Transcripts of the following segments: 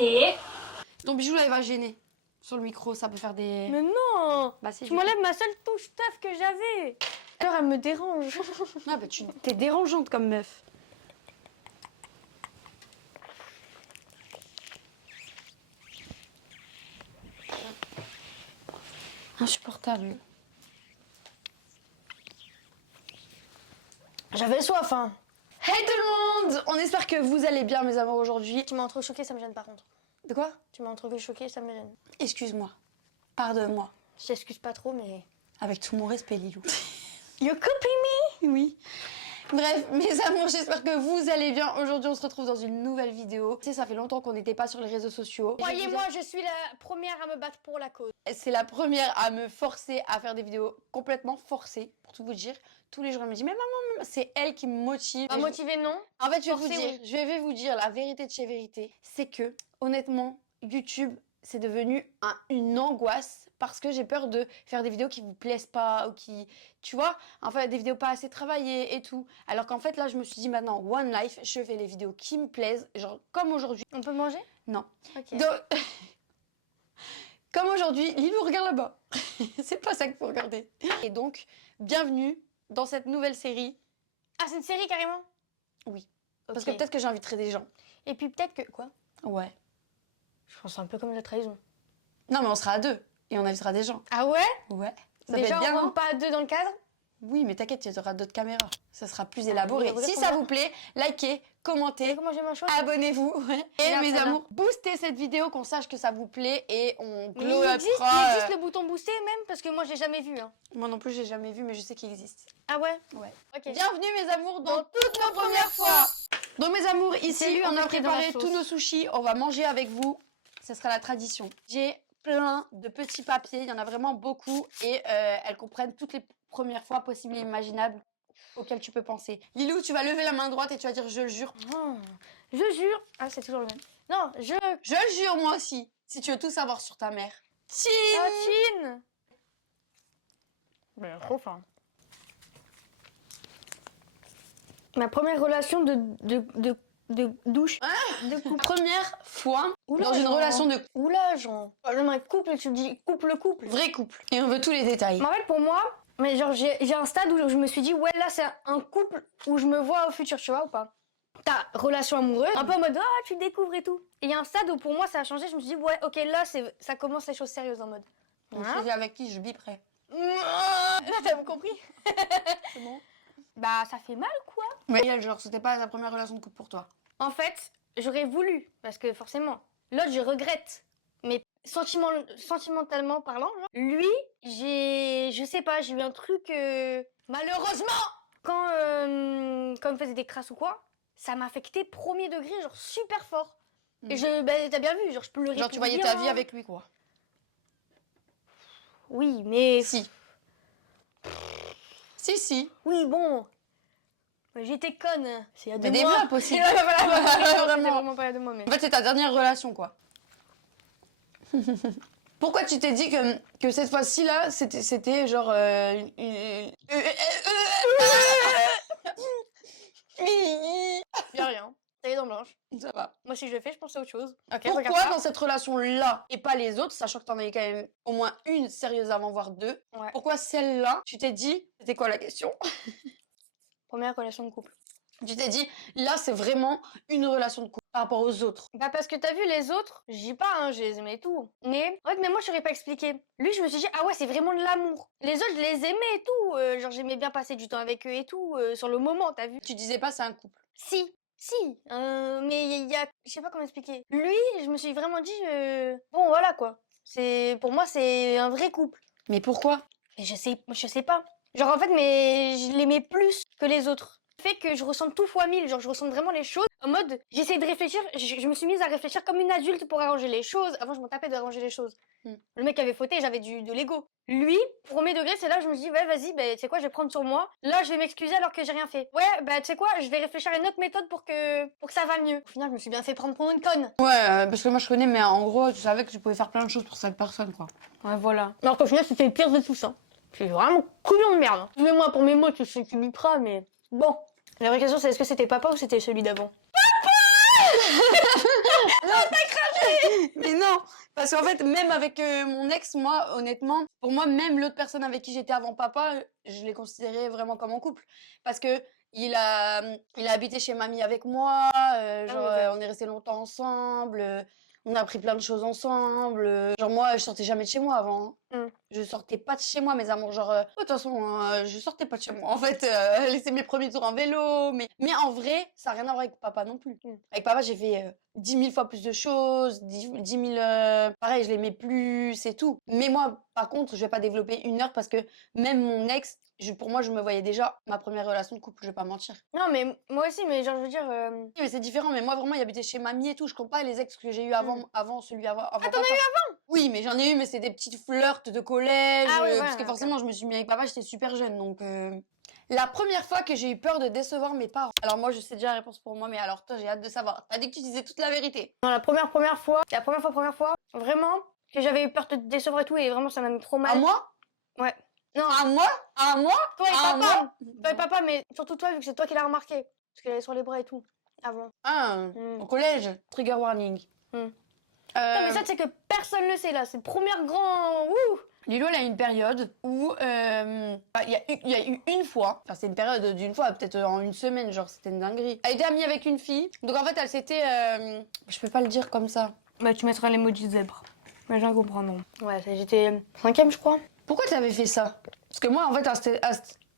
passer. Ton bijou là il va gêner. Sur le micro, ça peut faire des... Mais non, Bah si, tu m'enlèves ma seule touche teuf que j'avais. Alors elle me dérange. Ah bah t'es dérangeante comme meuf. Insupportable. J'avais soif, hein. Hey tout le monde! On espère que vous allez bien mes amours aujourd'hui. Tu m'as entrechoqué, ça me gêne par contre. De quoi? Tu m'as entrechoqué, ça me gêne. Excuse-moi. Pardonne-moi. Je t'excuse pas trop, mais... Avec tout mon respect, Lilou. You copy me? Oui. Bref, mes amours, j'espère que vous allez bien. Aujourd'hui, on se retrouve dans une nouvelle vidéo. Tu sais, ça fait longtemps qu'on n'était pas sur les réseaux sociaux. Croyez-moi, je suis la première à me battre pour la cause. C'est la première à me forcer à faire des vidéos complètement forcées, pour tout vous dire. Tous les jours, elle me dit, mais maman, c'est elle qui me motive. Pas motivée, non? En fait, Forcée, je vais vous dire la vérité de chez vérité. C'est que, honnêtement, YouTube, c'est devenu une angoisse parce que j'ai peur de faire des vidéos qui vous plaisent pas ou qui, tu vois, en fait, des vidéos pas assez travaillées et tout. Alors qu'en fait, là, je me suis dit maintenant, One Life, je fais les vidéos qui me plaisent, genre comme aujourd'hui. On peut manger? Non. Ok. Donc, comme aujourd'hui, Lilou, regarde là-bas. C'est pas ça qu'il faut regarder. Et donc, bienvenue dans cette nouvelle série. Ah, c'est une série carrément? Oui. Ok. Parce que peut-être que j'inviterai des gens. Et puis peut-être que... Quoi? Ouais. Je pense un peu comme la trahison. Non, mais on sera à deux et on invitera des gens. Ah ouais? Ouais. Ça Déjà, va être bien, on non? rentre pas à deux dans le cadre? Oui, mais t'inquiète, tu auras d'autres caméras. Ça sera plus élaboré. vous Si êtes ça combien? vous plaît, likez, commentez, Comment j'ai ma chose? abonnez-vous. Ouais. Et Regarde mes celle-là. amours, boostez cette vidéo, qu'on sache que ça vous plaît et on Mais glow il up. existe le bouton booster même? Parce que moi, je l'ai jamais vu. Hein. Moi non plus, j'ai jamais vu, mais je sais qu'il existe. Ah ouais? Ouais. Ok. Bienvenue mes amours dans toutes nos premières fois. Donc mes amours, ici Salut, on a on est dans la préparé sauce. tous nos sushis, on va manger avec vous. Ce sera la tradition. J'ai plein de petits papiers, il y en a vraiment beaucoup et elles comprennent toutes les premières fois possibles et imaginables auxquelles tu peux penser. Lilou, tu vas lever la main droite et tu vas dire je le jure. Oh, je jure. Ah, c'est toujours le même. Non, je... Je le jure moi aussi, si tu veux tout savoir sur ta mère. Tine. Ah, Chine. Ben, trop fin. Ma première relation de douche. De couple. Première fois Oula, dans une genre. relation de Oula, genre. J'aimerais couple et tu me dis couple. vrai couple. Et on veut tous les détails. Mais en fait, pour moi, mais genre, j'ai un stade où je me suis dit, ouais, là, c'est un couple où je me vois au futur, tu vois, ou pas? Ta relation amoureuse, un peu en mode, ah, tu découvres et tout. Et il y a un stade où pour moi, ça a changé. Je me suis dit, ouais, ok, là, ça commence les choses sérieuses en mode. Donc Hein? je sais avec qui je biperai. T'as compris? C'est bon. Bah, ça fait mal, quoi. Mais elle, genre, c'était pas ta première relation de couple pour toi. En fait, j'aurais voulu, parce que forcément, l'autre, je regrette. Mais sentimentalement parlant, genre, lui, je sais pas, j'ai eu un truc, malheureusement, quand il me faisait des crasses ou quoi, ça m'affectait premier degré, genre super fort. Et t'as bien vu, genre je pleurais. Genre, tu pour voyais rien. ta vie avec lui, quoi. Oui, mais... Si. Si. Oui, bon... J'étais conne. C'est il y a 2 Mais mois. développe aussi. C'était Vraiment. vraiment pas il y a 2 mois, mais... En fait, c'est ta dernière relation, quoi. Pourquoi tu t'es dit que cette fois-ci, là, c'était genre... Y'a rien. T'as les dents blanches. Ça va. Moi, si je le fais, je pense à autre chose. Ok, Pourquoi regarde ça. dans cette relation-là et pas les autres, sachant que t'en avais quand même au moins une sérieuse avant, voire deux, Ouais. pourquoi celle-là, tu t'es dit... C'était quoi la question? Première relation de couple. Tu t'es dit, là, c'est vraiment une relation de couple par rapport aux autres. Bah parce que t'as vu les autres, je dis pas, hein, je les aimais et tout. Mais en fait, même moi je saurais pas expliquer. Lui, je me suis dit, ah ouais, c'est vraiment de l'amour. Les autres, je les aimais et tout. Genre j'aimais bien passer du temps avec eux et tout. Sur le moment, t'as vu? Tu disais pas, c'est un couple. Si. Mais il y a, je sais pas comment expliquer. Lui, je me suis vraiment dit, bon voilà quoi. Pour moi, c'est un vrai couple. Mais pourquoi? Mais je sais pas. Genre en fait, mais je l'aimais plus que les autres. Fait que je ressens tout fois 1000, genre je ressens vraiment les choses en mode j'essaie de réfléchir, je me suis mise à réfléchir comme une adulte pour arranger les choses. Avant je m'en tapais d'arranger les choses. Le mec avait fauté, j'avais de l'ego. Lui, premier degré, c'est là que je me suis dit ouais vas-y, bah, tu sais quoi, je vais prendre sur moi. Là je vais m'excuser alors que j'ai rien fait. Ouais, bah tu sais quoi, je vais réfléchir à une autre méthode pour que ça va mieux. Au final je me suis bien fait prendre pour une conne. Ouais, parce que moi je connais, mais en gros, tu savais que tu pouvais faire plein de choses pour cette personne, quoi. Ouais voilà. Alors qu'au final c'était le pire de tout ça. C'est vraiment couillon de merde. Excusez-moi pour mes mots, tu sais, tu biperas, mais bon. La vraie question, c'est est-ce que c'était papa ou c'était celui d'avant? Papa. Non, t'as craché. Mais non, parce qu'en fait, même avec mon ex, moi, honnêtement, pour moi, même l'autre personne avec qui j'étais avant papa, je l'ai considéré vraiment comme en couple. Parce que il a habité chez mamie avec moi, genre, oui, ok. on est resté longtemps ensemble, on a appris plein de choses ensemble. Genre, moi, je sortais jamais de chez moi avant, hein. Mm. Je sortais pas de chez moi, mes amours. Genre, de toute façon, je sortais pas de chez moi. En fait, laisser mes premiers tours en vélo. Mais en vrai, ça n'a rien à voir avec papa non plus. Mm. Avec papa, j'ai fait 10 000 fois plus de choses, 10 000... pareil, je l'aimais plus, c'est tout. Mais moi, par contre, je vais pas développer une heure parce que même mon ex, pour moi, je me voyais déjà ma première relation de couple, je vais pas mentir. Non, mais moi aussi, mais genre, je veux dire. Oui, mais c'est différent. Mais moi, vraiment, il habitait chez mamie et tout. Je compte pas les ex que j'ai eu avant celui avant Ah, t'en papa. as eu avant? Oui, mais j'en ai eu, mais c'était des petites flirts de collège. Ah, oui, Parce que voilà. forcément, je me suis mis avec papa, j'étais super jeune. Donc, la première fois que j'ai eu peur de décevoir mes parents. Alors, moi, je sais déjà la réponse pour moi, mais alors, toi, j'ai hâte de savoir. T'as dit que tu disais toute la vérité. Non, la première fois, vraiment, que j'avais eu peur de te décevoir et tout, et vraiment, ça m'a mis trop À mal. moi Ouais. Non, À moi À moi toi et À papa. moi Toi et papa, mais surtout toi, vu que c'est toi qui l'as remarqué. Parce qu'elle est sur les bras et tout, avant. Ah, Mm. au collège. Trigger warning. Mm. Non, mais Euh, ça, c'est que personne le sait, là. C'est le premier grand. Ouh! Lilo, elle a eu une période où il y a eu une fois, enfin c'est une période d'une fois, peut-être en une semaine, genre c'était une dinguerie. Elle était amie avec une fille, donc en fait elle s'était, je peux pas le dire comme ça. Bah, tu mettras l'emoji de zèbre. Mais je viens comprendre. Ouais, j'étais 5ème, je crois. Pourquoi tu avais fait ça? Parce que moi en fait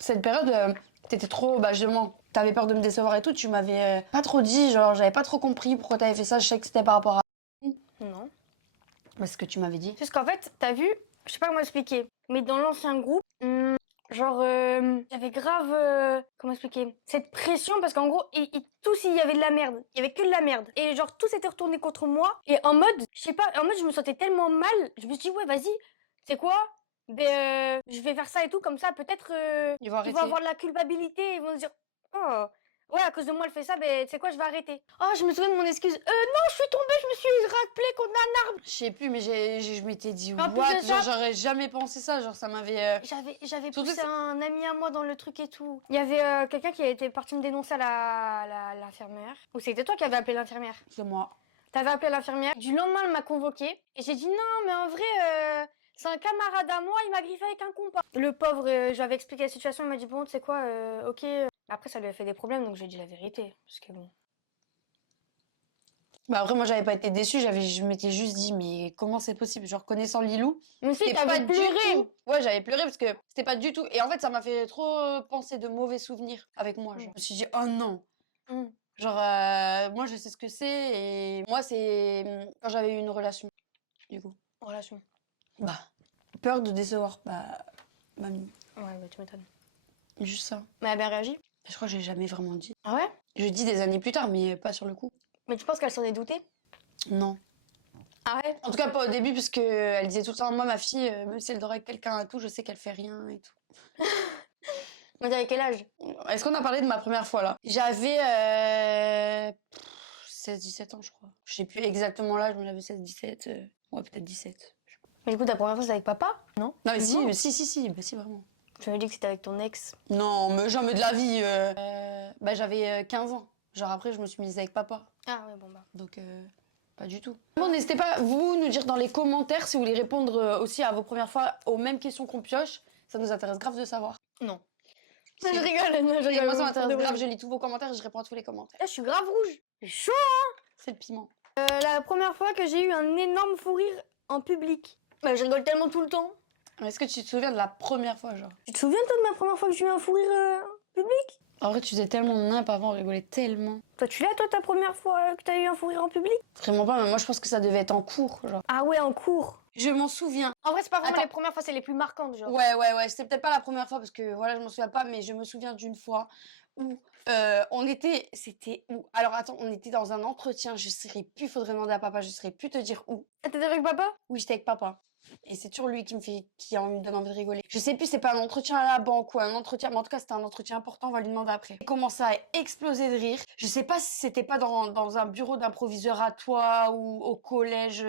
cette période, t'étais trop, bah justement, t'avais peur de me décevoir et tout, tu m'avais pas trop dit, genre j'avais pas trop compris pourquoi t'avais fait ça, je sais que c'était par rapport à... Non. Bah, ce que tu m'avais dit. Parce qu'en fait, t'as vu, je sais pas comment expliquer, mais dans l'ancien groupe, genre, j'avais grave, comment expliquer, cette pression parce qu'en gros, tous il y avait de la merde, il y avait que de la merde. Et genre, tout s'était retourné contre moi. Et en mode, je sais pas, en mode, je me sentais tellement mal, je me suis dit, ouais, vas-y, c'est quoi? Ben, je vais faire ça et tout, comme ça, peut-être, Ils vont ils arrêter. vont avoir de la culpabilité, ils vont se dire, oh, ouais, à cause de moi, elle fait ça, ben, tu sais quoi, je vais arrêter. Oh, je me souviens de mon excuse, non, je suis tombée, je me suis rappelé contre un arbre. Je sais plus, mais je m'étais dit, En plus what? de ça- Genre j'aurais jamais pensé ça, genre ça m'avait... J'avais Surtout, poussé c'est- un ami à moi dans le truc et tout. Il y avait quelqu'un qui était parti me dénoncer à l'infirmière. Ou c'était toi qui avais appelé l'infirmière? C'est moi. T'avais appelé l'infirmière. Du lendemain, elle m'a convoqué. Et j'ai dit non, mais en vrai, c'est un camarade à moi, il m'a griffé avec un compas. Le pauvre, j'avais expliqué la situation, il m'a dit bon, tu sais quoi, ok. Après, ça lui a fait des problèmes, donc j'ai dit la vérité. Parce que bon. Bah après, moi, j'avais pas été déçue, je m'étais juste dit, mais comment c'est possible? Genre, connaissant Lilou, Mais si, c'était t'avais pas du pleuré. tout... Ouais, j'avais pleuré parce que c'était pas du tout... Et en fait, ça m'a fait trop penser de mauvais souvenirs avec moi. Genre. Je me suis dit, oh non! Mm. Genre, moi, je sais ce que c'est. Et moi, c'est quand j'avais eu une relation, du coup. Relation. Bah, peur de décevoir, bah, mamie. Ouais, bah tu m'étonnes. Juste ça. Mais elle a bien réagi. Je crois que j'ai jamais vraiment dit. Ah ouais? Je dis des années plus tard, mais pas sur le coup. Mais tu penses qu'elle s'en est doutée? Non. Ah ouais? En tout cas, pas au début, parce que elle disait tout le temps, moi, ma fille, même si elle dort avec quelqu'un et tout, je sais qu'elle fait rien et tout. Mais t'avais quel âge? Est-ce qu'on a parlé de ma première fois, là? J'avais 16-17 ans, je crois. Je sais plus exactement l'âge, mais j'avais 16-17. Ouais, peut-être 17. Mais du coup, ta première fois, c'était avec papa? Non? Non, mais si, Non. bah si, vraiment. Tu m'avais dit que c'était avec ton ex. Non, mais jamais de la vie. Bah, j'avais 15 ans. Genre, après, je me suis mise avec papa. Ah ouais, bon bah. Donc, pas du tout. Bon, n'hésitez pas, vous, nous dire dans les commentaires si vous voulez répondre aussi à vos premières fois aux mêmes questions qu'on pioche. Ça nous intéresse grave de savoir. Non. Si. Je rigole, non, je Et rigole. moi, ça vous m'intéresse m'entendez grave. pas. Je lis tous vos commentaires et je réponds à tous les commentaires. Là, je suis grave rouge. C'est chaud. C'est le piment. La première fois que j'ai eu un énorme fou rire en public. Bah, je rigole tellement tout le temps. Est-ce que tu te souviens de la première fois, genre? Tu te souviens, toi, de ma première fois que j'ai eu un fou rire public? En vrai, tu faisais tellement nimp avant, on rigolait tellement. Toi, tu l'as, toi, ta première fois que t'as eu un fou rire en public? Vraiment pas, mais moi, je pense que ça devait être en cours, genre. Ah ouais, en cours. Je m'en souviens. En vrai, c'est pas vraiment Attends. les premières fois, c'est les plus marquantes, genre. Ouais. C'est peut-être pas la première fois parce que voilà, je m'en souviens pas, mais je me souviens d'une fois où on était. C'était où? Alors attends, on était dans un entretien, je saurais plus, faudrait demander à papa, je saurais plus te dire où. Ah, t'étais avec papa? Oui, j'étais avec papa. Et c'est toujours lui qui me donne envie de rigoler. Je sais plus, c'est pas un entretien à la banque ou un entretien, mais en tout cas, c'était un entretien important, on va lui demander après. Il commençait à exploser de rire. Je sais pas si c'était pas dans un bureau d'improviseur à toi ou au collège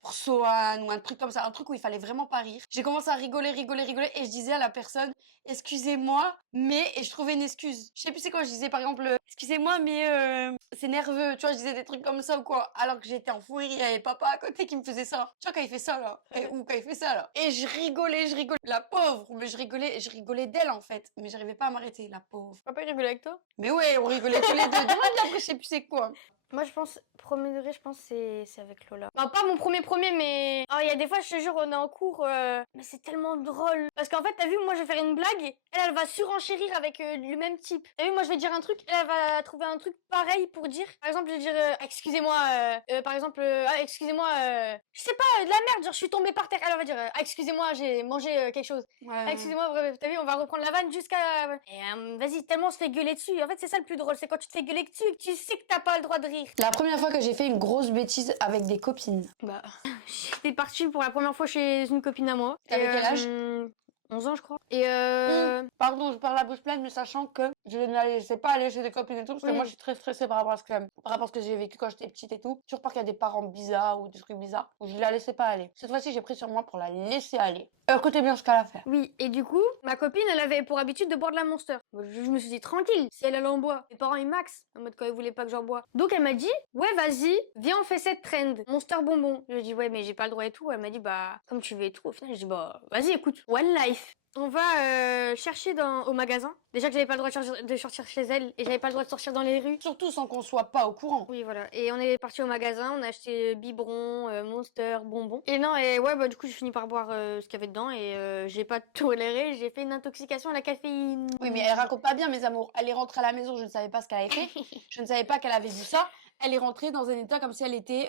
pour Sohan ou un truc comme ça, un truc où il fallait vraiment pas rire. J'ai commencé à rigoler et je disais à la personne, excusez-moi, mais, et je trouvais une excuse. Je sais plus c'est quoi, je disais par exemple, excusez-moi, mais c'est nerveux, tu vois, je disais des trucs comme ça ou quoi. Alors que j'étais en fou rire, il y avait papa à côté qui me faisait ça. Tu vois, quand il fait ça là, ou quand il fait ça là. Et je rigolais. La pauvre, mais je rigolais d'elle en fait. Mais j'arrivais pas à m'arrêter, la pauvre. Papa, il rigole avec toi? Mais ouais, on rigolait tous les deux. Demande après, je sais plus c'est quoi. Moi, je pense, premier degré, je pense c'est avec Lola. Non, pas mon premier, mais... Oh, il y a des fois, je te jure, on est en cours, mais c'est tellement drôle. Parce qu'en fait, t'as vu, moi, je vais faire une blague, elle va surenchérir avec le même type. T'as vu, moi, je vais dire un truc, elle va trouver un truc pareil pour dire. Par exemple, je vais dire, excusez-moi, par exemple, excusez-moi, je sais pas, de la merde, genre, je suis tombée par terre. Elle va dire, excusez-moi, j'ai mangé quelque chose. Ouais. Excusez-moi, bref, t'as vu, on va reprendre la vanne jusqu'à... Et vas-y, tellement on se fait gueuler dessus. En fait, c'est ça le plus drôle, c'est quand tu te fais gueuler dessus et que tu sais que t'as pas le droit de rire. La première fois que j'ai fait une grosse bêtise avec des copines. Bah, j'étais partie pour la première fois chez une copine à moi. T'avais quel âge 11 ans, je crois. Et Pardon, je parle la bouche pleine, mais sachant que je ne la laissais pas aller chez des copines et tout, parce que Oui. moi je suis très stressée par rapport à ce que j'ai vécu quand j'étais petite et tout. Toujours pas qu'il y a des parents bizarres ou des trucs bizarres. Je la laissais pas aller. Cette fois-ci, j'ai pris sur moi pour la laisser aller. Écoutez bien ce qu'elle a fait. oui, et du coup, ma copine, elle avait pour habitude de boire de la Monster. Moi, je me suis dit, tranquille, si elle en boit. Mes parents, ils max, en mode quand ils voulaient pas que j'en bois. Donc elle m'a dit, ouais, vas-y, viens, on fait cette trend. Monster bonbon. Je lui ai dit, ouais, mais j'ai pas le droit et tout. Elle m'a dit, bah, comme tu veux et tout. Au final, j'ai dit, bah, vas-y, écoute, one life. On va chercher au magasin. Déjà que j'avais pas le droit de sortir chez elle et j'avais pas le droit de sortir dans les rues. Surtout sans qu'on soit pas au courant. Oui, voilà. Et on est parti au magasin, on a acheté biberon, Monster, bonbons. Et non, et ouais, bah du coup, j'ai fini par boire ce qu'il y avait dedans et j'ai pas toléré, j'ai fait une intoxication à la caféine. Oui, mais elle raconte pas bien, mes amours. Elle est rentrée à la maison, je ne savais pas ce qu'elle avait fait. Je ne savais pas qu'elle avait vu ça. Elle est rentrée dans un état comme si elle était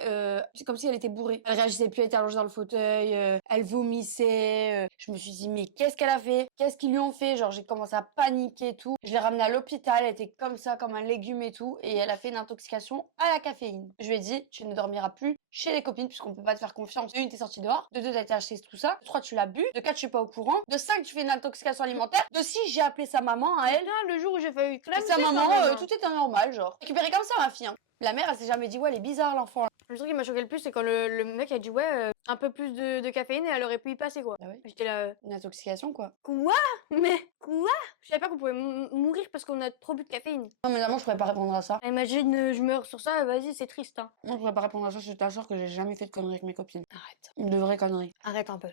bourrée. Elle réagissait plus, elle était allongée dans le fauteuil, elle vomissait. Je me suis dit, mais qu'est-ce qu'elle a fait? Qu'est-ce qu'ils lui ont fait? Genre, j'ai commencé à paniquer et tout. Je l'ai ramenée à l'hôpital, elle était comme ça, comme un légume et tout. Et elle a fait une intoxication à la caféine. Je lui ai dit, tu ne dormiras plus chez les copines, puisqu'on peut pas te faire confiance. De une, t'es sortie dehors. De deux, t'as été acheté tout ça. De trois, tu l'as bu. De quatre, je suis pas au courant. De cinq, tu fais une intoxication alimentaire. De six, j'ai appelé sa maman à elle. Putain, le jour où j'ai failli Et sa maman, tout était normal, genre. Récupéré comme ça, ma fille. Hein. La mère, elle s'est jamais dit, ouais, elle est bizarre, l'enfant. Le truc qui m'a choqué le plus, c'est quand le mec a dit, ouais, un peu plus de caféine et elle aurait pu y passer, quoi. Ah ouais. J'étais là, Une intoxication, quoi. quoi? Mais quoi? Je savais pas qu'on pouvait mourir parce qu'on a trop bu de caféine. Non, mais maman, je pourrais pas répondre à ça. Imagine, je meurs sur ça, vas-y, c'est triste, hein. Moi, je pourrais pas répondre à ça, je t'assure que j'ai jamais fait de conneries avec mes copines. Arrête. De vraies conneries. Arrête un peu.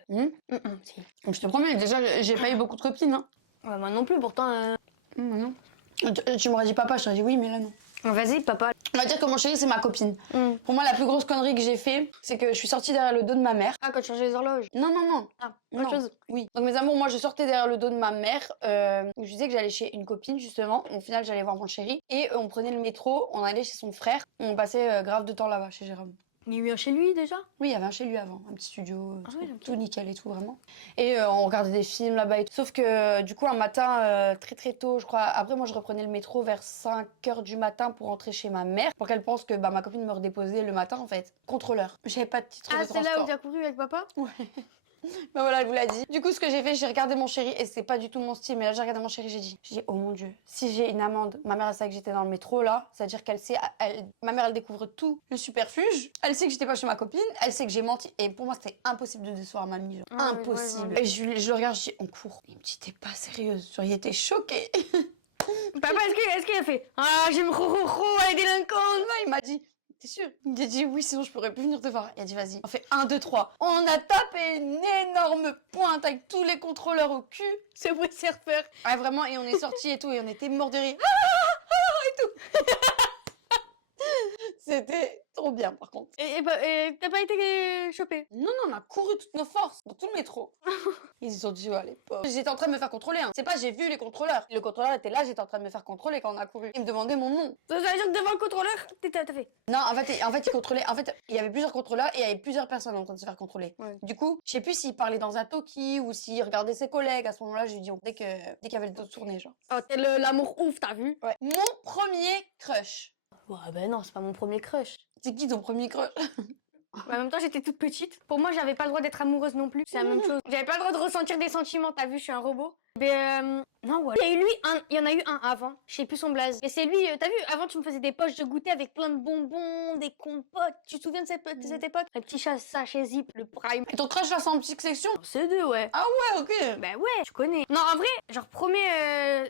Si. Je te promets, déjà, j'ai pas eu beaucoup de copines, hein. Ouais, moi non plus, pourtant. Non. Tu m'aurais dit papa, je t'aurais dit oui, mais là, non. Vas-y, papa. On va dire que mon chéri, c'est ma copine. Pour moi, la plus grosse connerie que j'ai fait, c'est que je suis sortie derrière le dos de ma mère. Ah, quand tu changeais les horloges. Non. Ah, Non. autre chose. Oui. Donc, mes amours, moi, je sortais derrière le dos de ma mère. Je disais que j'allais chez une copine, justement. Au final, j'allais voir mon chéri. Et on prenait le métro, on allait chez son frère. On passait grave de temps là-bas, chez Jérôme. Il y a eu un chez lui déjà? Oui, il y avait un chez lui avant, un petit studio, Ah oui, tout nickel et tout, vraiment. Et on regardait des films là-bas et tout. Sauf que, du coup, un matin, très très tôt, je crois, après moi, je reprenais le métro vers 5h du matin pour rentrer chez ma mère, pour qu'elle pense que ma copine me redéposait le matin, en fait. Contrôleur. J'avais pas de titre de Ah, transport. c'est là où tu as couru avec papa? Ouais. Bah voilà, elle vous l'a dit. Du coup, ce que j'ai fait, j'ai regardé mon chéri, et c'est pas du tout mon style, mais là, j'ai regardé mon chéri, j'ai dit, oh mon Dieu, si j'ai une amende, ma mère, elle sait que j'étais dans le métro, là, c'est-à-dire qu'elle sait, ma mère, elle découvre tout le superfuge, elle sait que j'étais pas chez ma copine, elle sait que j'ai menti, et pour moi, c'était impossible de décevoir mamie, genre, Ah, oui, impossible. ouais. Et je le regarde, je dis, on court. Il me dit, t'es pas sérieuse, genre, il était choqué. Papa, est-ce qu'il a fait? Ah, j'aime elle est délinquante. Il m'a dit, t'es sûr? Il m'a dit oui, sinon je pourrais plus venir te voir. Il a dit vas-y, on fait 1, 2, 3. On a tapé une énorme pointe avec tous les contrôleurs au cul. C'est vrai, c'est refaire. Ah vraiment, et on est sortis et tout, et on était morts de rire. Et tout. C'était trop bien par contre. Et t'as pas été chopé? Non, on a couru toutes nos forces dans tout le métro. Ils se sont dit, oh les pauvres. J'étais en train de me faire contrôler. Hein. C'est pas, j'ai vu les contrôleurs. Le contrôleur était là, j'étais en train de me faire contrôler quand on a couru. Il me demandait mon nom. Ça veut dire que devant le contrôleur, t'as fait? Non, en fait, il contrôlait. En fait, il y avait plusieurs contrôleurs et il y avait plusieurs personnes en train de se faire contrôler. Ouais. Du coup, je sais plus s'il parlait dans un talkie ou s'il regardait ses collègues. À ce moment-là, j'ai dit, dès qu'il y avait le dos tourné, genre. Oh, t'es l'amour ouf, t'as vu? Ouais. Mon premier crush. Ouais, ben non, c'est pas mon premier crush. C'est qui ton premier crush? En même temps, j'étais toute petite. Pour moi, j'avais pas le droit d'être amoureuse non plus. C'est la même chose. J'avais pas le droit de ressentir des sentiments. T'as vu, je suis un robot. Non, voilà. Il y en a eu un avant. Je sais plus son blaze. Et c'est lui, t'as vu, avant tu me faisais des poches de goûter avec plein de bonbons, des compotes. Tu te souviens de cette époque? Le petit chat sachet zip, le prime. Et ton crush là, c'est en petite section? C'est deux, ouais. Ah ouais, ok. Bah ouais, tu connais. Non, en vrai, genre,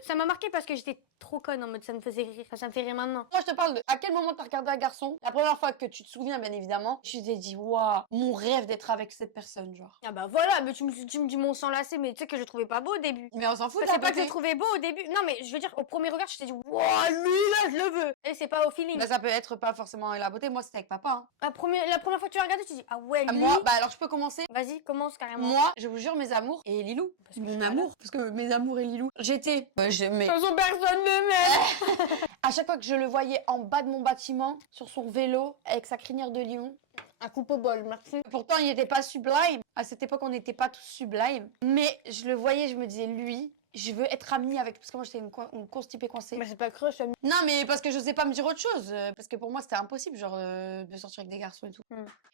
ça m'a marqué parce que j'étais trop conne en mode ça me faisait rire. Enfin, ça me fait rire maintenant. Moi, je te parle de à quel moment t'as regardé un garçon? La première fois que tu te souviens, bien évidemment, tu t'es dit, waouh, mon rêve d'être avec cette personne, genre. Ah bah voilà, mais tu me dis mon sang lassé, mais tu sais que je le trouvais pas beau au début. Mais on s'en fout de C'est la pas que je beauté. le trouvais beau au début. Non, mais je veux dire, au premier regard, je t'ai dit, waouh, lui là, je le veux. Et c'est pas au feeling. Bah, ça peut être pas forcément la beauté. Moi, c'était avec papa. Hein. La première fois que tu l'as regardé, tu te dis, ah ouais, lui. Moi, bah alors je peux commencer. Vas-y, commence carrément. Moi, je vous jure, mes amours et Lilou. Parce que Mon je suis amour. Parce que mes amours et Lilou. J'étais. J'aimais. De toute façon, personne ne m'aime. À chaque fois que je le voyais en bas de mon bâtiment, sur son vélo, avec sa crinière de lion. Un coupe au bol, merci. Pourtant, il n'était pas sublime. À cette époque, on n'était pas tous sublimes. Mais je le voyais, je me disais, lui, je veux être amie avec. Parce que moi, j'étais une constipée coincée. Mais c'est pas crush, ami. Non, mais parce que je sais pas me dire autre chose. Parce que pour moi, c'était impossible, genre, de sortir avec des garçons et tout.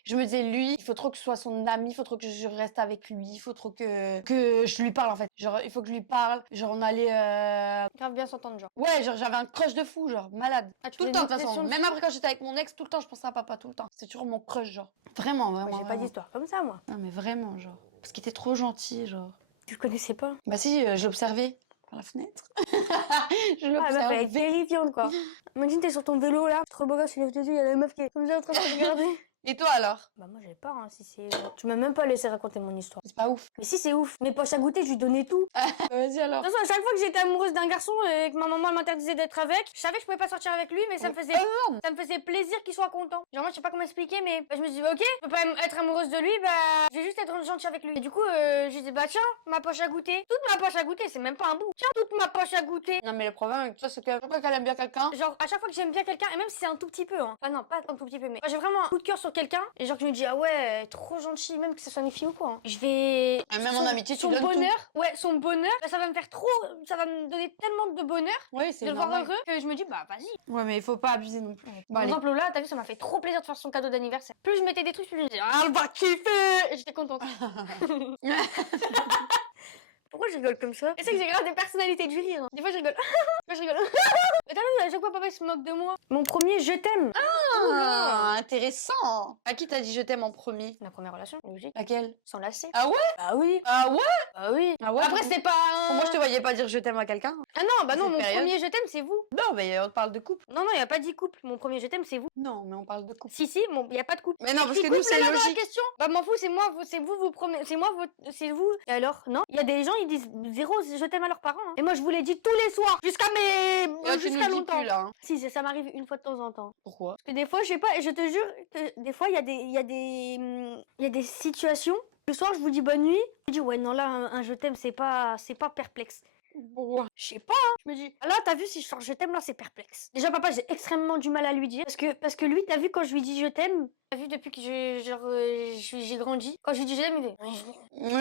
Je me disais, lui, il faut trop que ce soit son ami, il faut trop que je reste avec lui, il faut trop que je lui parle, en fait. Genre, il faut que je lui parle. Genre, on allait. Grave bien s'entendre, genre. Ouais, genre, j'avais un crush de fou, genre, malade. Ah, tu Tout le faisais temps, de une toute façon. obsession Même après, quand j'étais avec mon ex, tout le temps, je pensais à papa, tout le temps. C'est toujours mon crush, genre. Vraiment, Moi, vraiment. j'ai pas vraiment. d'histoire comme ça, moi. Non, mais vraiment, genre. Parce qu'il était trop gentil, genre. Tu le connaissais pas. Bah, si, je l'observais par la fenêtre. Je Ah, elle va l'observais. être terrifiante, quoi. Imagine, t'es sur ton vélo, là, trop beau gosse, tu lèves tes yeux, il y a la meuf qui est comme ça en train de te regarder. Et toi, alors? Bah, moi, j'ai peur, hein, si c'est. Tu m'as même pas laissé raconter mon histoire. C'est pas ouf. Mais si, c'est ouf. Mes poches à goûter, je lui donnais tout. Vas-y, alors. De toute façon, à chaque fois que j'étais amoureuse d'un garçon et que ma maman m'interdisait d'être avec, je savais que je pouvais pas sortir avec lui, mais ça me faisait. Ça me faisait plaisir qu'il soit content. Genre, moi, je sais pas comment expliquer, mais bah, je me suis dit, ok, je peux pas être amoureuse de lui, bah, je vais juste être gentille avec lui. Et du coup, j'ai dit, bah, tiens, ma poche à goûter. Toute ma poche à goûter, c'est même pas un bout. Tiens, toute ma poche à goûter. Non, mais le problème avec toi, c'est que pourquoi qu'elle aime bien quelqu'un? Genre, à chaque fois que j'aime bien quelqu'un, et même si c'est un tout petit peu, hein. Enfin, non, pas un tout petit peu, mais quand j'ai vraiment un coup de cœur sur quelqu'un, et genre, que je me dis, ah ouais, trop gentil, même que ce soit une fille ou quoi. Hein. Je vais. Et même en amitié, tu son donnes bonheur, ouais, son bonheur, bah, ça va me faire trop. Ça va me donner tellement de bonheur tout. Oui, c'est de le voir normal. heureux que je me dis, bah, vas-y. Ouais, mais il faut pas abuser non plus. Bon, Par allez. exemple, là, t'as vu, ça m'a fait trop plaisir de faire son cadeau d'anniversaire. Plus je mettais des trucs, plus je me disais, ah, elle va kiffer! Et j'étais contente. Pourquoi je rigole comme ça? Et c'est que j'ai grave des personnalités du rire. Hein. Des fois, je rigole. Des fois, je rigole. Mais t'as vu, à chaque fois, papa il se moque de moi. Mon premier, je t'aime. Ah, intéressant. À qui t'as dit je t'aime en premier? La première relation, logique. Laquelle? S'enlacer. Ah ouais? Bah oui. Ah ouais? Bah oui. Ah ouais? Après, c'est pas un... Moi, je te voyais pas dire je t'aime à quelqu'un. Ah non, bah non, cette mon période. premier, je t'aime, c'est vous. Non, mais on parle de couple. Non, non, y a pas dit couple. Mon premier, je t'aime, c'est vous. Non, mais on parle de couple. Si, y a pas de couple. Mais non, parce Qui que nous, couple, c'est là, dans la logique. question. Bah m'en fous, c'est moi, c'est vous premier, c'est moi, c'est vous. Et alors, non. Il y a des gens, ils disent zéro, je t'aime à leurs parents. Hein. Et moi, je vous l'ai dit tous les soirs, jusqu'à Et là, tu nous jusqu'à le dis longtemps. plus, là. Hein. Si, ça m'arrive une fois de temps en temps. Pourquoi? Parce que des fois, je sais pas, je te jure que des fois, il y a des situations. Le soir, je vous dis bonne nuit. Je dis ouais, non là, un je t'aime, c'est pas perplexe. Pourquoi? Je sais pas, hein. Je me dis, ah là, t'as vu, si je sors je t'aime, là, c'est perplexe. Déjà, papa, j'ai extrêmement du mal à lui dire. Parce que lui, t'as vu, quand je lui dis je t'aime, t'as vu, depuis que j'ai grandi, quand je lui dis je t'aime, il fait.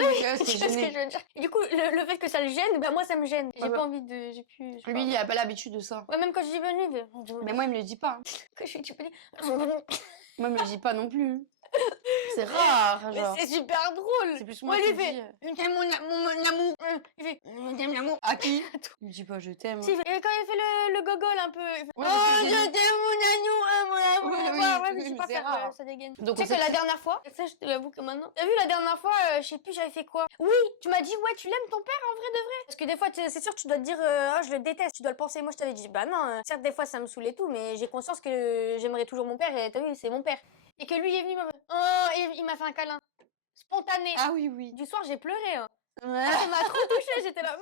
Oui, Tu c'est sais ce que gêné. je veux dire. Et du coup, le fait que ça le gêne, bah moi, ça me gêne. J'ai Ouais, pas bah. envie de. J'ai plus. je sais Lui, pas. il a pas l'habitude de ça. Ouais, même quand je dis bonne nuit, il fait. Mais moi, il me le dit pas. Que je suis, tu peux dire. Moi, il me le dit pas non plus. C'est rare, Mais genre. c'est super drôle. C'est plus moi Ouais, qui il fait. dis. J'aime mon amour. Il fait. J'aime l'amour. À qui? Il me dit pas je t'aime. Si, et quand il fait le gogol un peu. Il fait, Ouais, oh, mais je c'est t'aime mon amour, Oui, oui, ouais, mais oui, je sais mais pas c'est faire, rare. ça dégaine. Donc, Tu on sais que sait la dernière fois, ça je te l'avoue que maintenant. T'as vu la dernière fois, je sais plus, j'avais fait quoi? Oui, tu m'as dit, ouais, tu l'aimes ton père en vrai de vrai? Parce que des fois, c'est sûr, tu dois te dire, ah, je le déteste, tu dois le penser. Moi, je t'avais dit, bah non, certes, des fois, ça me saoulait tout, mais j'ai conscience que j'aimerais toujours mon père et t'as vu, c'est mon père. Et que lui il est venu, il m'a fait un câlin. Spontané. Ah oui, oui. Du soir, j'ai pleuré. Hein. Ouais. Ça m'a trop touchée, j'étais là.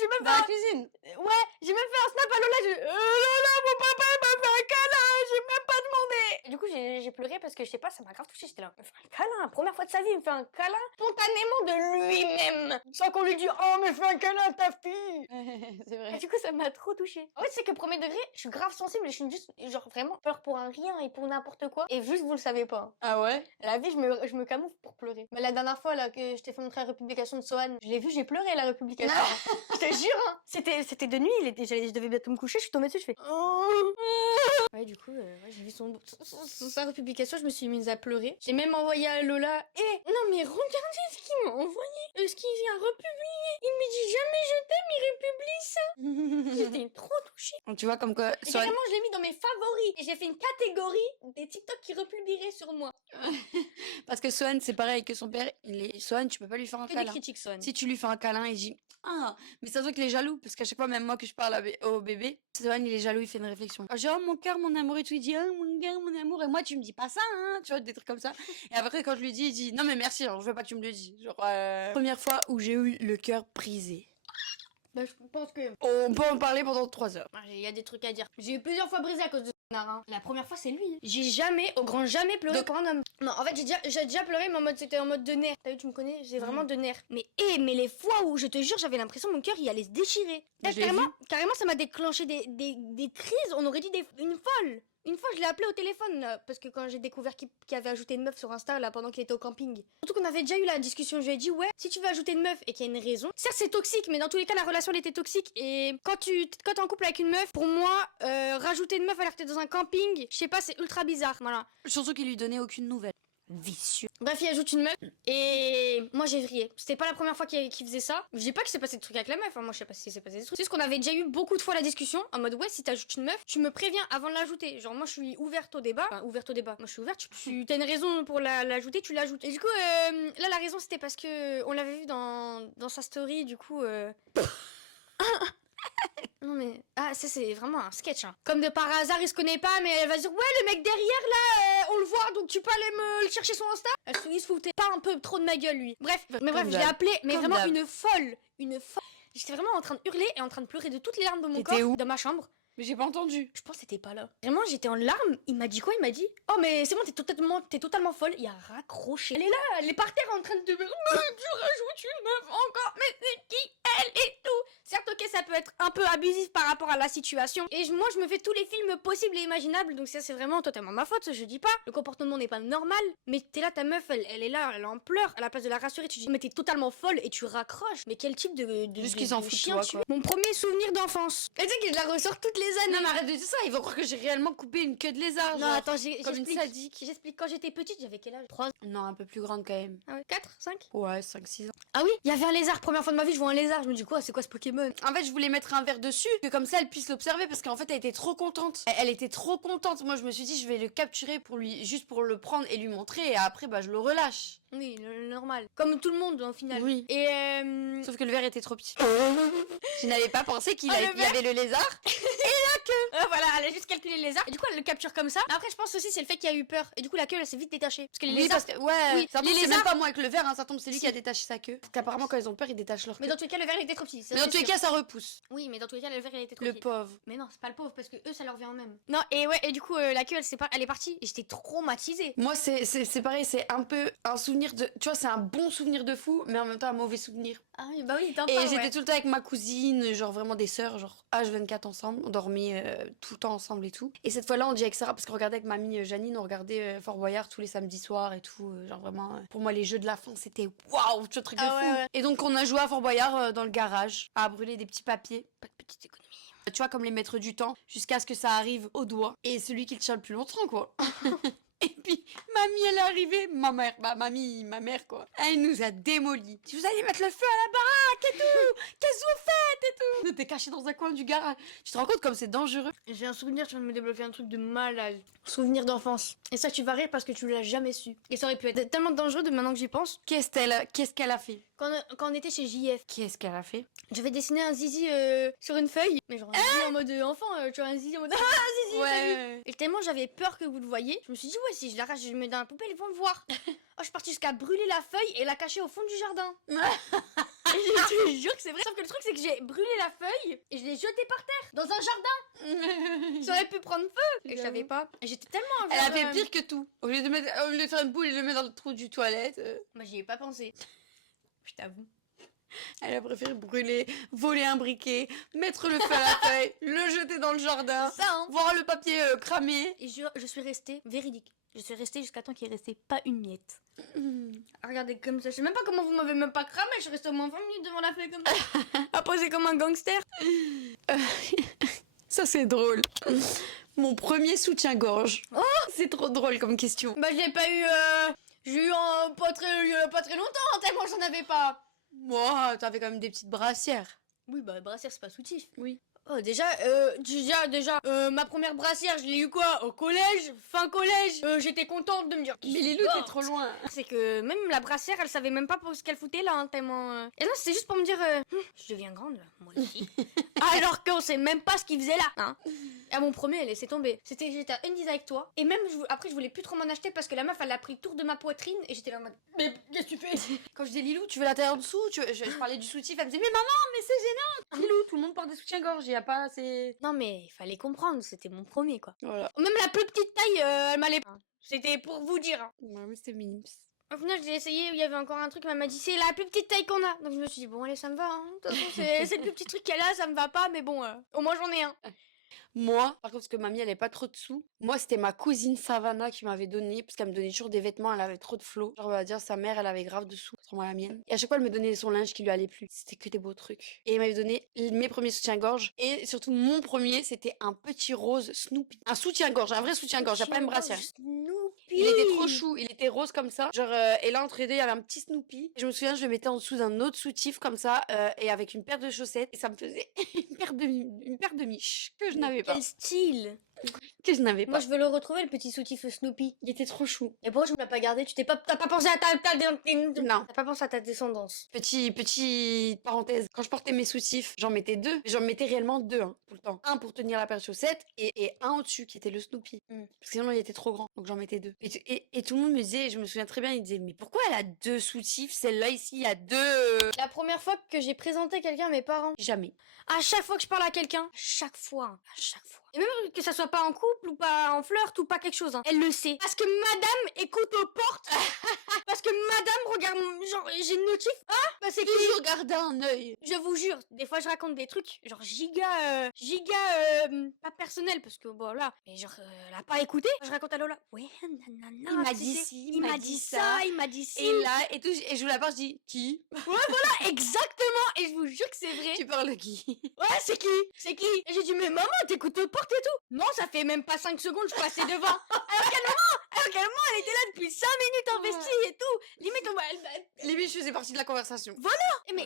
J'ai même Dans la fait cuisine. Ouais, j'ai même fait un snap à Lola. Lola, mon papa, il m'a fait un câlin. J'ai même pas demandé. Et du coup, j'ai pleuré parce que je sais pas, ça m'a grave touchée. J'étais là, il me fait un câlin. Première fois de sa vie, il me fait un câlin spontanément de lui-même. Sans qu'on lui dise, oh, mais fais un câlin à ta fille. C'est Et vrai. du coup, ça m'a trop touchée. En fait, c'est que premier degré, je suis grave sensible. Je suis juste, genre, vraiment peur pour un rien et pour n'importe quoi. Et juste, vous le savez pas. Ah ouais? La vie, je me camoufle pour pleurer. Mais la dernière fois, là, que je t'ai fait montrer la republication de Sohan, Swan. Je l'ai vu, j'ai pleuré la republication. Je te jure, hein. C'était de nuit, je devais bientôt me coucher, je suis tombée dessus, je fais... Oh. Ouais, du coup, ouais, j'ai vu sa republication, je me suis mise à pleurer. J'ai même envoyé à Lola. Non mais regardez ce qu'il m'a envoyé. Ce qu'il vient republier. Il me dit jamais je t'aime, il republie ça. J'étais trop touchée. Tu vois, comme quoi. Et carrément, je l'ai mis dans mes favoris. Et j'ai fait une catégorie des TikTok qui republieraient sur moi. Parce que Swan, c'est pareil que son père. Swan, tu peux pas lui faire un Que des câlin. critiques, Swan. Si tu lui fais un câlin, il dit ah, mais ça se voit qu'il est jaloux. Parce qu'à chaque fois, même moi que je parle au bébé, Swan, il est jaloux, il fait une réflexion. Genre, oh, mon cœur, mon amour, et tout. Il dit oh, mon cœur, mon amour. Et moi, tu me dis pas ça, hein. Tu vois, des trucs comme ça. Et après, quand je lui dis, il dit non, mais merci, alors, je veux pas que tu me le dis. Genre, première fois où j'ai eu le cœur brisé. Bah, je pense que... On peut en parler pendant 3 heures. Il y a des trucs à dire. J'ai eu plusieurs fois brisé à cause de ce connard, hein. La première fois, c'est lui. J'ai jamais, au grand jamais, pleuré pour un homme. Non, en fait, j'ai déjà pleuré, mais c'était en mode de nerfs. T'as vu, tu me connais? J'ai vraiment de nerfs. Mais les fois où, je te jure, j'avais l'impression que mon cœur, il allait se déchirer. Carrément, ça m'a déclenché des crises. On aurait dit une folle. Une fois, je l'ai appelé au téléphone, là, parce que quand j'ai découvert qu'il avait ajouté une meuf sur Insta, là, pendant qu'il était au camping. Surtout qu'on avait déjà eu la discussion, je lui ai dit, ouais, si tu veux ajouter une meuf et qu'il y a une raison, certes c'est toxique, mais dans tous les cas, la relation, elle était toxique. Et quand t'es en couple avec une meuf, pour moi, rajouter une meuf alors que t'es dans un camping, je sais pas, c'est ultra bizarre, voilà. Surtout qu'il lui donnait aucune nouvelle. Vicieux. Bref, il ajoute une meuf et moi j'ai vrillé. C'était pas la première fois qu'il faisait ça. Je dis pas qu'il s'est passé des trucs avec la meuf, hein. Moi je sais pas si s'est passé des trucs. C'est juste qu'on avait déjà eu beaucoup de fois la discussion en mode ouais, si t'ajoutes une meuf, tu me préviens avant de l'ajouter. Genre moi je suis ouverte au débat. Enfin, ouverte au débat. Moi je suis ouverte. T'as une raison pour l'ajouter, tu l'ajoutes. Et du coup, là la raison c'était parce que on l'avait vu dans sa story, du coup. Non mais... Ah, ça c'est vraiment un sketch, hein. Comme de par hasard, il se connaît pas, mais elle va dire ouais, le mec derrière là, on le voit, donc tu peux aller me le chercher sur Insta. Il se foutait pas un peu trop de ma gueule, lui. Bref, je l'ai appelé, mais vraiment une folle. J'étais vraiment en train de hurler et en train de pleurer de toutes les larmes de mon corps. Où dans ma chambre. Mais j'ai pas entendu. Je pense que t'étais pas là. Vraiment, j'étais en larmes. Il m'a dit quoi? Il m'a dit oh, mais c'est bon, t'es totalement folle. Il a raccroché. Elle est là, elle est par terre en train de me dire tu rajoutes une meuf encore, mais c'est qui elle et tout. Certes, ok, ça peut être un peu abusif par rapport à la situation. Et moi, je me fais tous les films possibles et imaginables. Donc, ça, c'est vraiment totalement ma faute. Je dis pas. Le comportement n'est pas normal. Mais t'es là, ta meuf, elle est là, elle en pleure. À la place de la rassurer, tu dis mais t'es totalement folle et tu raccroches. Mais quel type de juste qu'ils s'en foutent, chien tu es. Mon premier souvenir d'enfance. Et tu sais que je la ressors toutes les années. Non, mais arrête de dire ça. Ils vont croire que j'ai réellement coupé une queue de lézard. Non, genre, attends, comme une sadique. J'explique. Quand j'étais petite, j'avais quel âge? 3 ans. Non, un peu plus grande quand même. Ah ouais, 4, 5? Ouais, 5, 6 ans. Ah oui, il y avait un lézard. Première fois de ma vie, je vois un lézard. Je me dis quoi, c'est quoi ce Pokémon? En fait, je voulais mettre un verre dessus, que comme ça elle puisse l'observer, parce qu'en fait elle était trop contente. Elle était trop contente. Moi, je me suis dit, je vais le capturer juste pour le prendre et lui montrer, et après, bah, je le relâche. Oui, normal. Comme tout le monde, au final. Oui. Et sauf que le verre était trop petit. Je n'avais pas pensé qu'il y avait le lézard. Voilà, elle a juste calculé le lézard. Et du coup, elle le capture comme ça. Après, je pense aussi c'est le fait qu'il y a eu peur. Et du coup, la queue, elle s'est vite détachée. Parce que les lézards. Oui, ça tombe, les c'est lézards. même pas moi avec le verre, hein, ça tombe, c'est lui qui a détaché sa queue. Parce qu'apparemment, quand ils ont peur, ils détachent leur queue. Mais dans tous les cas, le verre il était trop petit. Mais dans tous les cas, ça repousse. Oui, mais dans tous les cas, le verre il était trop petit. Le pauvre. Mais non, c'est pas le pauvre parce que eux, ça leur vient en même. Non, et ouais, et du coup, la queue, elle est partie. Et j'étais traumatisée. Moi, c'est pareil, c'est un peu un souvenir de. Tu vois, c'est un bon souvenir de fou, mais en même temps un mauvais souvenir. Ah oui, bah oui, Et j'étais tout le temps avec ma cousine, genre vraiment des sœurs, genre H24 ensemble. On dormait tout le temps ensemble et tout. Et cette fois-là, on dit avec Sarah, parce qu'on regardait avec mamie Janine, on regardait Fort Boyard tous les samedis soirs et tout. Genre vraiment, pour moi, les jeux de la fin, c'était waouh, tu vois, truc de fou. Ouais. Et donc, on a joué à Fort Boyard dans le garage, à brûler des petits papiers. Pas de petite économie. Tu vois, comme les maîtres du temps, jusqu'à ce que ça arrive au doigt. Et celui qui le tient le plus longtemps, quoi. Et puis, mamie, elle est arrivée. Ma mère, quoi. Elle nous a démolis. Si vous allez mettre le feu à la baraque et tout, qu'est-ce que vous faites et tout. Nous, t'es caché dans un coin du garage. Tu te rends compte comme c'est dangereux? J'ai un souvenir, tu viens de me débloquer un truc de malade. Souvenir d'enfance. Et ça, tu vas rire parce que tu l'as jamais su. Et ça aurait pu être tellement dangereux de maintenant que j'y pense. Qu'est-ce qu'elle a fait? Quand on était chez JF. Qu'est-ce qu'elle a fait? Je vais dessiner un zizi sur une feuille. Mais genre un zizi en mode enfant, tu vois, un zizi en mode ah, zizi, ouais. Et tellement j'avais peur que vous le voyiez, je me suis dit ouais, si je l'arrache, je le mets dans la poubelle, ils vont le voir. Oh, je suis partie jusqu'à brûler la feuille et la cacher au fond du jardin. Je te jure que c'est vrai. Sauf que le truc, c'est que j'ai brûlé la feuille et je l'ai jetée par terre dans un jardin. Ça aurait pu prendre feu. Et je savais pas. J'étais tellement. Elle a fait pire que tout. Au lieu de faire une boule et de le mettre dans le trou du toilette. Bah, j'y ai pas pensé. Je t'avoue. Elle a préféré brûler, voler un briquet, mettre le feu à la feuille, le jeter dans le jardin, Ça, hein. voir le papier cramer. Et je suis restée véridique. Je suis restée jusqu'à temps qu'il restait pas une miette. Regardez comme ça. Je sais même pas comment vous m'avez même pas cramé. Je suis restée au moins 20 minutes devant la feuille comme ça. À poser comme un gangster. Ça c'est drôle. Mon premier soutien-gorge. Oh, c'est trop drôle comme question. Bah, je l'ai pas eu. J'ai eu pas très longtemps, tellement j'en avais pas. Moi, t'avais quand même des petites brassières. Oui, bah, brassière, c'est pas soutif. Oui. Oh, déjà, ma première brassière, je l'ai eu quoi? Au collège, fin collège. J'étais contente de me dire. Mais Lilou, t'es trop loin. C'est que même la brassière, elle savait même pas pour ce qu'elle foutait là, hein, tellement. Et non, c'était juste pour me dire, je deviens grande là, moi aussi. Alors qu'on sait même pas ce qu'il faisait là, hein. À mon premier, elle laissait tomber. J'étais à une 10 avec toi. Et même, après, je voulais plus trop m'en acheter parce que la meuf, elle a pris le tour de ma poitrine. Et j'étais là en mode, mais qu'est-ce que tu fais? Quand je dis Lilou, tu veux la taille en dessous je parlais du soutif, elle me disait mais maman, mais c'est gênant. Lilou, tout le monde porte des soutiens-gorge, il y a pas assez. Non, mais il fallait comprendre, c'était mon premier quoi. Voilà. Même la plus petite taille, elle m'allait pas. C'était pour vous dire. Hein. Ouais, mais c'était mignon. Au final, j'ai essayé, il y avait encore un truc, mais elle m'a dit c'est la plus petite taille qu'on a. Donc je me suis dit, bon, allez, ça me va. Hein. De toute façon, c'est le plus petit truc qu'elle a, ça me va pas, mais bon, au moins j'en ai un. Moi, par contre, parce que mamie, elle avait pas trop de sous. Moi, c'était ma cousine Savannah qui m'avait donné, parce qu'elle me donnait toujours des vêtements, elle avait trop de flots. Genre, on va dire, sa mère, elle avait grave de sous, contrairement à la mienne. Et à chaque fois, elle me donnait son linge qui lui allait plus. C'était que des beaux trucs. Et elle m'avait donné mes premiers soutiens-gorge. Et surtout, mon premier, c'était un petit rose Snoopy. Un soutien-gorge, un vrai soutien-gorge, pas une brassière. Il était trop chou, il était rose comme ça. Genre, et là, entre les deux, il y avait un petit Snoopy. Et je me souviens, je le mettais en dessous d'un autre soutif comme ça, et avec une paire de chaussettes. Et ça me faisait une paire de miches que je n'avais pas. Quel style! Que je n'avais pas. Moi, je veux le retrouver, le petit soutif Snoopy. Il était trop chou. Et pourquoi je me l'ai pas gardé? T'as pas pensé à Non. T'as pas pensé à ta descendance. Petite parenthèse. Quand je portais mes soutifs, j'en mettais deux. J'en mettais réellement deux, hein, tout le temps. Un pour tenir la paire de chaussettes et un au-dessus qui était le Snoopy. Parce que sinon, il était trop grand. Donc j'en mettais deux. Et tout le monde me disait, je me souviens très bien, il disait, mais pourquoi elle a deux soutifs? Celle-là ici, il y a deux. La première fois que j'ai présenté quelqu'un à mes parents, Jamais. à chaque fois que je parle à quelqu'un, à chaque fois. Et même que ça soit pas en couple ou pas en flirt ou pas quelque chose, hein, elle le sait. Parce que madame écoute aux portes. Parce que madame regarde, genre, j'ai une notif. Ah, bah c'est Toujours garder un œil. Je vous jure, des fois je raconte des trucs, genre pas personnel, parce que bon là, mais genre, elle a pas écouté. Je raconte à Lola, ouais, nanana, Il m'a tu dit sais, ci, il m'a dit ça, il m'a dit ci. Et là, et tout, et je vous la parle, je dis, qui? Ah, exactement, et je vous jure que c'est vrai. Tu parles de qui? Ouais, c'est qui? C'est qui? Et j'ai dit, mais maman, t'écoutes aux portes et tout. Non, ça fait même pas 5 secondes, je passais devant. Alors qu'elle elle était là depuis 5 minutes investie et tout. Limite, Limite, je faisais partie de la conversation.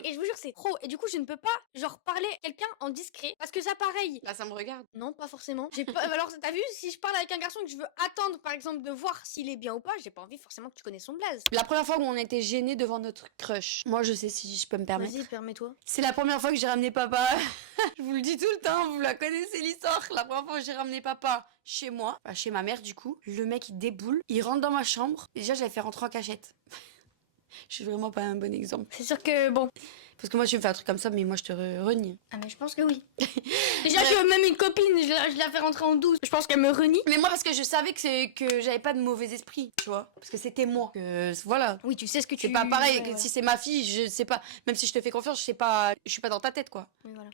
et je vous jure, c'est trop. Et du coup, je ne peux pas, genre, parler à quelqu'un en discret. Parce que ça, pareil. Là, ça me regarde. Non, pas forcément. J'ai pas... Alors, t'as vu, si je parle avec un garçon que je veux attendre, par exemple, de voir s'il est bien ou pas, j'ai pas envie forcément que tu connaisses son blaze. La première fois où on était gênés devant notre crush. Moi, je sais si je peux me permettre. Vas-y, permets-toi. C'est la première fois que j'ai ramené papa. Je vous le dis tout le temps, vous la connaissez l'histoire. La première fois que j'ai ramené papa chez moi, enfin, chez ma mère du coup, le mec il déboule, il rentre dans ma chambre. Déjà, je l'avais fait rentrer en cachette. Je suis vraiment pas un bon exemple. C'est sûr que, bon. Parce que moi, tu me fais un truc comme ça, mais moi, je te renie. Ah, mais je pense que oui. Déjà que même une copine, je la fais rentrer en douce. Je pense qu'elle me renie. Mais moi, parce que je savais que j'avais pas de mauvais esprit, tu vois. Parce que c'était moi. Voilà. Oui, tu sais ce que tu... C'est pas pareil. Ouais, que si c'est ma fille, je sais pas. Même si je te fais confiance, je sais pas. Je suis pas dans ta tête, quoi. Oui, voilà.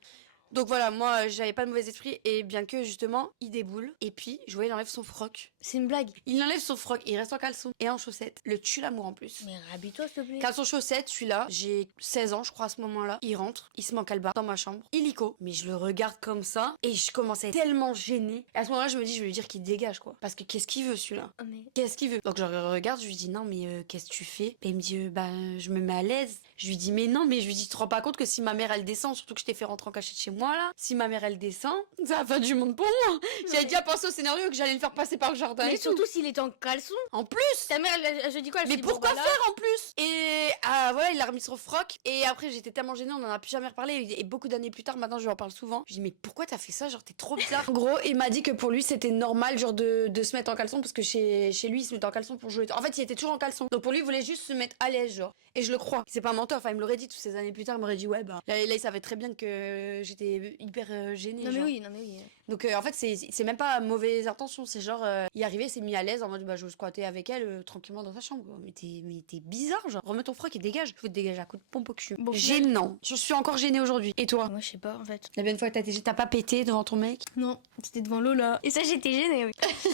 Donc voilà, moi j'avais pas de mauvais esprit et bien que justement il déboule et puis je vois il enlève son froc. C'est une blague. Il enlève son froc, il reste en caleçon et en chaussettes. Le tue l'amour en plus. Mais rhabille-toi s'il te plaît. Caleçon chaussettes, celui-là, j'ai 16 ans je crois à ce moment-là. Il rentre, il se met en calbar dans ma chambre, illico. Mais je le regarde comme ça et je commence à être tellement gênée. Et à ce moment-là je me dis je vais lui dire qu'il dégage quoi. Parce que qu'est-ce qu'il veut celui-là? Oh, mais... Qu'est-ce qu'il veut? Donc je le regarde, je lui dis non mais qu'est-ce que tu fais? Et il me dit bah je me mets à l'aise. Je lui dis mais non mais je lui dis tu te rends pas compte que si ma mère elle descend, surtout que je t'ai fait rentrer en cachette chez moi là, si ma mère elle descend, c'est la fin du monde pour moi. J'avais déjà pensé au scénario que j'allais le faire passer par le jardin Mais et tout. surtout s'il est en caleçon. En plus. Ta mère, elle se dit quoi? Elle Mais se dit, pourquoi bon, bah là, faire en plus? Et voilà, il a remis son froc. Et après, j'étais tellement gênée, on en a plus jamais reparlé. Et beaucoup d'années plus tard, maintenant, je lui en parle souvent. Je dis, mais pourquoi t'as fait ça? Genre, t'es trop bizarre. En gros, il m'a dit que pour lui, c'était normal, genre, de se mettre en caleçon. Parce que chez lui, il se mettait en caleçon pour jouer. En fait, il était toujours en caleçon. Donc pour lui, il voulait juste se mettre à l'aise, genre. Et je le crois. C'est pas un menteur. Enfin, il me l'aurait dit toutes ces années plus tard. Il m'aurait dit, ouais, bah. Là, il savait très bien que j'étais hyper gênée. Non, mais genre. oui, non, mais oui. Donc en fait, c'est même pas mauvaise intention. C'est genre, il est arrivé, s'est mis à l'aise en mode, bah, je veux squatter avec elle tranquillement dans sa chambre. Mais t'es bizarre, genre, remets ton froc et dégage. Faut te dégager à coup de pompe au cul. Bon, Gênant. Je suis encore gênée aujourd'hui. Et toi? Moi, je sais pas, en fait. La dernière fois que t'as pas pété devant ton mec? Non, c'était devant Lola. Et ça, j'étais gênée, oui.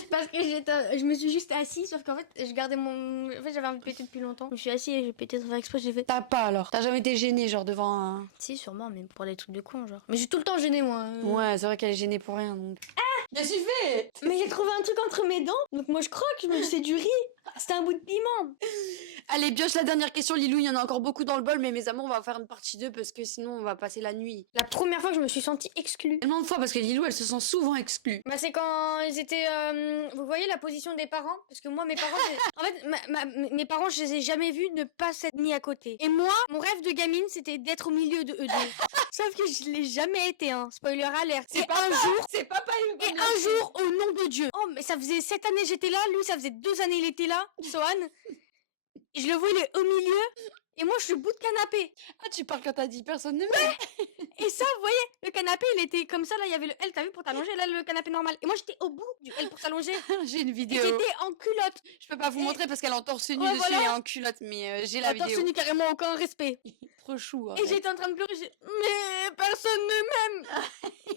Parce que je me suis juste assise, sauf qu'en fait, je gardais mon. En fait, j'avais envie de péter depuis longtemps. Je me suis assise et j'ai pété sans faire exprès, j'ai fait. T'as pas alors? T'as jamais été gênée, genre, devant un. Si, sûrement, mais pour des trucs de con, genre. Mais je suis tout le temps gênée, moi. Ouais, c'est vrai qu'elle est gênée pour rien. Donc. Qu'est-ce que tu fais? Mais j'ai trouvé un truc entre mes dents, donc moi je croque, je me dis c'est du riz. C'était un bout de piment. Allez, pioche la dernière question, Lilou. Il y en a encore beaucoup dans le bol, mais mes amours, on va faire une partie 2 parce que sinon, on va passer la nuit. La première fois que je me suis sentie exclue. Tellement de fois parce que Lilou, elle se sent souvent exclue. Bah c'est quand ils étaient... vous voyez la position des parents? Parce que moi, mes parents... en fait, mes parents, je les ai jamais vus ne pas s'être mis à côté. Et moi, mon rêve de gamine, c'était d'être au milieu de eux deux. Sauf que je l'ai jamais été, hein. Spoiler alert. C'est papa Et un jour, au nom de Dieu. Oh, mais ça faisait 7 années j'étais là, lui, ça faisait 2 années il était là, Sohan. Je le vois, il est au milieu, et moi, je suis au bout de canapé. Ah, tu parles quand t'as dit personne ne m'aime. Et ça, vous voyez, le canapé, il était comme ça, là, il y avait le L, t'as vu, pour t'allonger, là, le canapé normal. Et moi, j'étais au bout du L pour t'allonger. J'ai une Et vidéo. j'étais en culotte. Je peux pas vous montrer parce qu'elle est en torse nu Ouais, dessus voilà. et en culotte, mais j'ai la Attends, vidéo. ce n'est carrément aucun respect. Trop chou. Et j'étais en train de pleurer, mais personne ne m'aime.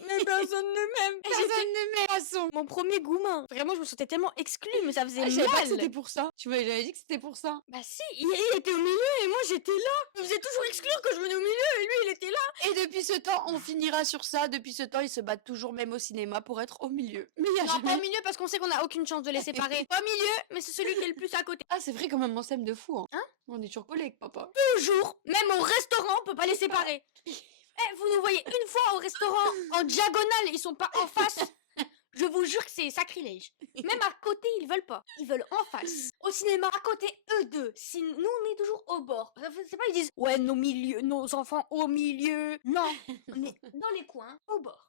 Mais personne ne m'aime. Et Personne j'étais ne m'aime. Façon. mon premier goumin. Vraiment, je me sentais tellement exclue, mais ça faisait Ah, je savais pas que mal. c'était pour ça. Tu m'avais jamais dit que c'était pour ça. Bah si, il était au milieu et moi j'étais là. Il me faisait toujours exclure que je venais au milieu et lui il était là. Et depuis ce temps, on finira sur ça. Depuis ce temps, ils se battent toujours même au cinéma pour être au milieu. Mais il y a Non, pas jamais... au milieu parce qu'on sait qu'on a aucune chance de les séparer. Pas au milieu, mais c'est celui qui est le plus à côté. Ah, c'est vrai quand même, on s'aime de fou. Hein, Hein? On est toujours collés avec papa. Toujours, même au restaurant, on peut pas les séparer. Eh, vous nous voyez une fois au restaurant en diagonale, ils sont pas en face. Je vous jure que c'est sacrilège. Même à côté, ils veulent pas. Ils veulent en face. Au cinéma, à côté, eux deux. Si nous, on est toujours au bord. C'est pas, ils disent, ouais, nos enfants au milieu. Non, on est dans les coins, au bord.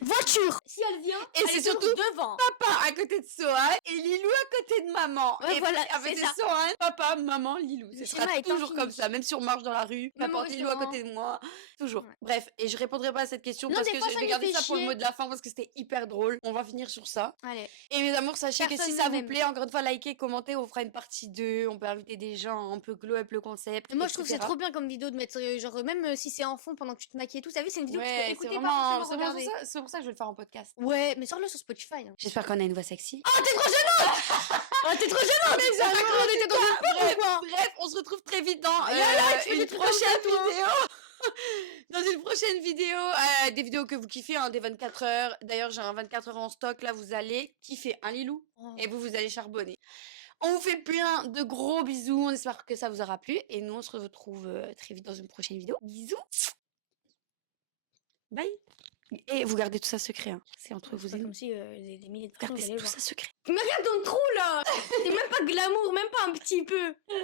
Voiture. Si elle vient, Et elle c'est est toujours surtout devant. Papa à côté de Sohan et Lilou à côté de maman. Ouais, et voilà, avec c'est ça. Sohan, papa, maman, Lilou. Le Ce schéma sera est toujours infini. comme ça, même si on marche dans la rue, Même au n'importe Lilou à restaurant. côté de moi, toujours. Ouais. Bref, et je répondrai pas à cette question Non, parce des que fois, je ça vais nous garder fait ça pour le chier. mot de la fin parce que c'était hyper drôle. On va finir sur ça. Allez. Et mes amours, sachez que Personne si ne ça vous m'aime. plaît, encore une fois, likez, commentez, on fera une partie 2, on peut inviter des gens, on peut glow up le concept. Et moi, je trouve que c'est etc. trop bien comme vidéo de mettre, genre, même si c'est en fond pendant que tu te maquilles et tout, ça vu, c'est une vidéo que tu peux Ouais, c'est écouter, vraiment, pas c'est forcément vraiment regarder. c'est pour ça que je vais le faire en podcast. Ouais, mais sors-le sur Spotify. Hein. J'espère qu'on a une voix sexy. Oh, t'es trop gênante. Oh, t'es trop gênante. Mais Ça amours, on était dans une pub ou quoi? Bref, on se retrouve très vite dans tu fais une des trucs comme prochaine ça, toi. vidéo. Dans une prochaine vidéo, des vidéos que vous kiffez, hein, des 24 heures. D'ailleurs, j'ai un 24 heures en stock. Là, vous allez kiffer un Lilou Oh. et vous allez charbonner. On vous fait plein de gros bisous. On espère que ça vous aura plu. Et nous, on se retrouve très vite dans une prochaine vidéo. Bisous. Bye. Et vous gardez tout ça secret. Hein. C'est entre vous C'est et pas nous. comme si des milliers de Vous personnes gardez allaient tout voir. ça secret. Mais regarde ton trou là. T'es même pas glamour, même pas un petit peu.